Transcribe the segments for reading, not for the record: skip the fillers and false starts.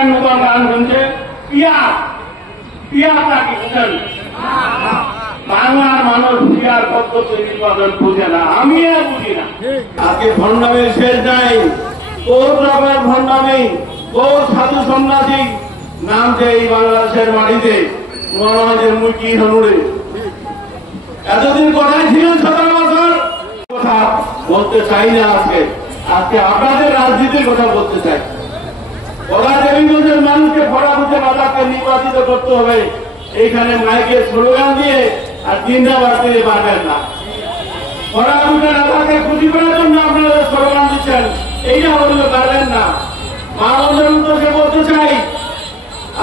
এখন নতুন গান শুনছে পিয়ার পিয়ারটা কি বুঝেন? বাংলার মানুষ পিয়ার পদ্ধতি নির্বাচন বুঝে না, আমিও বুঝি না। আজকে ভণ্ডামের শেষ নাই, কোন রকমের ভণ্ডামি, কোন সাধু সন্ন্যাসী নামছে এই বাংলাদেশের মাটিতে মনে হয় যে মুখি হনুরে। এতদিন কোথায় ছিলেন 17 বছর? কথা বলতে চাই না আজকে, আজকে আপনাদের রাজনীতির কথা বলতে চাই। ওরা দেবীগঞ্জের মানুষকে ভরা বুঝে রাজাকে নির্বাচিত করতে হবে, এইখানে মাইকে স্লোগান দিয়ে আর জিন্দাবাদ দিয়ে পারবেন না। ভরা বুঝে রাজাকে খুশি করার জন্য আপনারা স্লোগান দিচ্ছেন, এইটা বলতে পারবেন না। মা বোনের উদ্দেশ্যে বলতে চাই,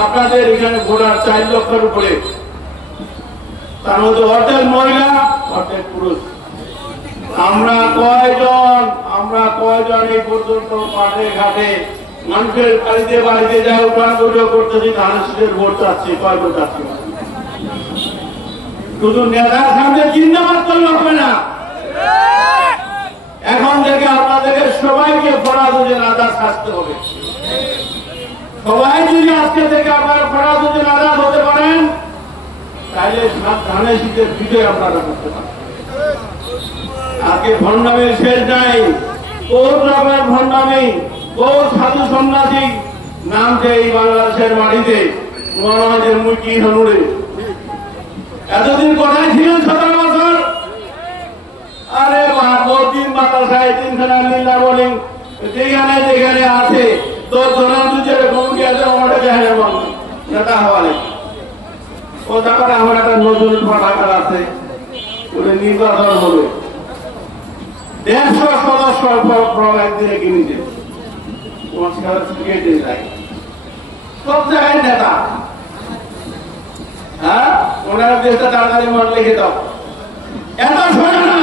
আপনাদের এখানে ভোটার 4 লক্ষের উপরে, তার মধ্যে অর্ধেক মহিলা অর্ধেক পুরুষ। আমরা কয়জন এই পর্যন্ত মাঠে ঘাটে মানুষের বাড়িতে যা উঠান করতেছি, ধানের ভোট চাচ্ছি, কয় ভোট চাচ্ছি। শুধু নেতার সামনে জিন্দাবাদ করলে হবে না, এখন থেকে আপনাদেরকে সবাইকে ফরাজ আজাদ আসতে হবে। সবাই যদি আজকে থেকে আপনারা ফরাজ আজাদ হতে পারেন, তাহলে ধানের শীতের বিজয় আপনারা করতে পারেন। আজকে ভণ্ডামের শেষ নাই, কোন রকমের ভণ্ডামি, কোন সাধু সন্ন্যাসী নামছে এই বাংলাদেশের মাটিতে মনে হয় যে মুখি হনুরে। এতদিন কোথায় ছিলেন 17 বছর? আরে দিন মাদ্রাসায় 3খানা লীলা বোলিং যেখানে যেখানে আছে, তো জনাজুজের কমিটি আছে, আমাদের দেখায় নেতা হওয়ালে ও তারপরে আমার একটা নজরুল পাঠাকার আছে, ওদের নির্বাচন হবে 150 সদস্য একদিনে কিনেছে, সব জায়গায় নেতা। হ্যাঁ, ওনারা দেশটা তাড়াতাড়ি মন লিখে দাও। এত শোনে না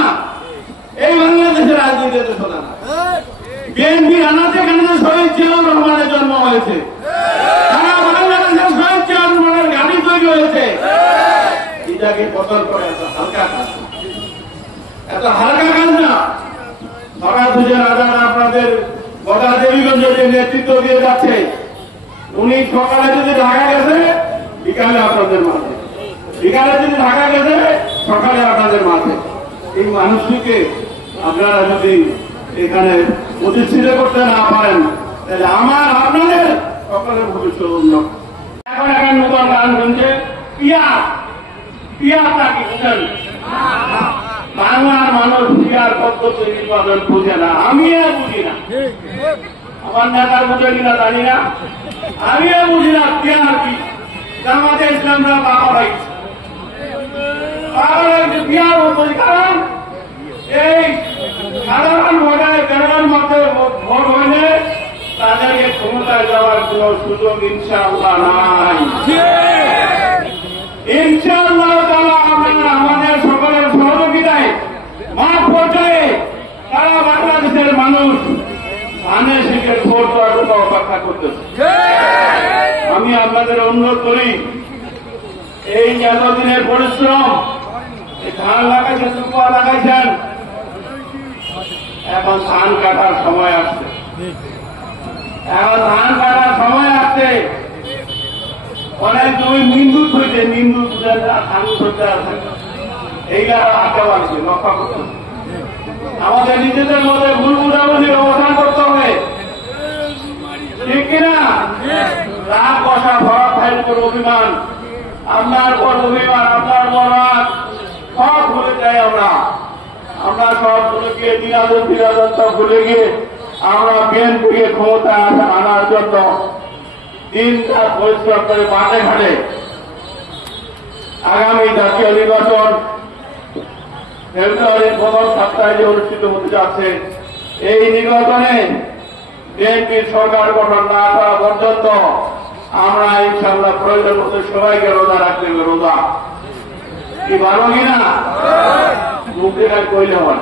এই বাংলাদেশের রাজনীতিতে, শোনা না। বিএনপি আনাতে কেন শহীদ জিয়াউর রহমানের জন্ম হয়েছে, সারা বাংলাদেশের শহীদ জিয়াউর রহমানের গাড়ি তৈরি হয়েছে। এটাকে পতন করে এত হালকা কাজ, এত হালকা কাজ না। ধরা দুজন আজাদ আপনাদের গোটা দেবীগঞ্জে যে নেতৃত্ব দিয়ে যাচ্ছে, উনি সকালে যদি ঢাকা গেছে, বিকালে আপনাদের মাঝে, বিকালে যদি ঢাকা গেছে, সকালে আপনাদের মাঝে। এই মানুষটিকে আপনারা যদি এখানে প্রতিষ্ঠিত করতে না পারেন, তাহলে আপনাদের সকলের ভবিষ্যৎ উন্নত। এখন নতুন গান শুনছে পিয়ার পিয়ারটা কি বুঝেন? বাংলার মানুষ পিয়ার পদ্ধতি নির্বাচন বুঝে না, আমিও বুঝি না। আমার নেতার বুঝে কিনা জানি না, আমিও বুঝি না পিয়ার কি। জামাতে ইসলামরা পাগল হয়েছে, পিয়ার পদ্ধতি। কারণ এই সাধারণ ভোটার জনগণ মধ্যে ভোট হইলে তাদেরকে ক্ষমতায় যাওয়ার কোন সুযোগ ইনশাআল্লাহ নাই। ইনশাআল্লাহ তাআলা আপনারা আমাদের সকলের সহযোগিতায় মাঠ পর্যায়ে সারা বাংলাদেশের মানুষ ধানের শীতের ভোট দেওয়ার জন্য অপেক্ষা করতেছে। আমি আপনাদের অনুরোধ করি, এই এতদিনের পরিশ্রম, ধান লাগাইছেন, টুকুয়া লাগাইছেন, এখন ধান কাটার সময় আসছে। এখন ধান কাটার সময় আসছে। অনেক জমি নিন্দুত হয়েছে, নিন্দুত ধান ধরতে আছে, এইগুলা আটকে পারছে, রক্ষা করতে হবে। আমাদের নিজেদের মধ্যে ভুল বুঝাবুঝির অবসান করতে হবে, ঠিক কিনা? রাগ বসা ভরা ফাইল করে অভিমান, আপনার পর অভিমান, আপনার পর রাগ, সব ভুলে যাই আমরা সব ভুলে গিয়ে দিনাজনটা ভুলে গিয়ে আমরা বিএনপিকে ক্ষমতায় আনার জন্য দিন রাত পরিশ্রম করে মাঠে ঘাটে। আগামী জাতীয় নির্বাচন ফেব্রুয়ারির 1ম সপ্তাহে অনুষ্ঠিত হতে যাচ্ছে। এই নির্বাচনে বিএনপির সরকার গঠন না করা পর্যন্ত আমরা ইনশাআল্লাহ প্রয়োজন মতো সবাইকে রোজা রাখতে হবে। রোজা কি ভালো কিনা? মুক্তি কইলে হয়।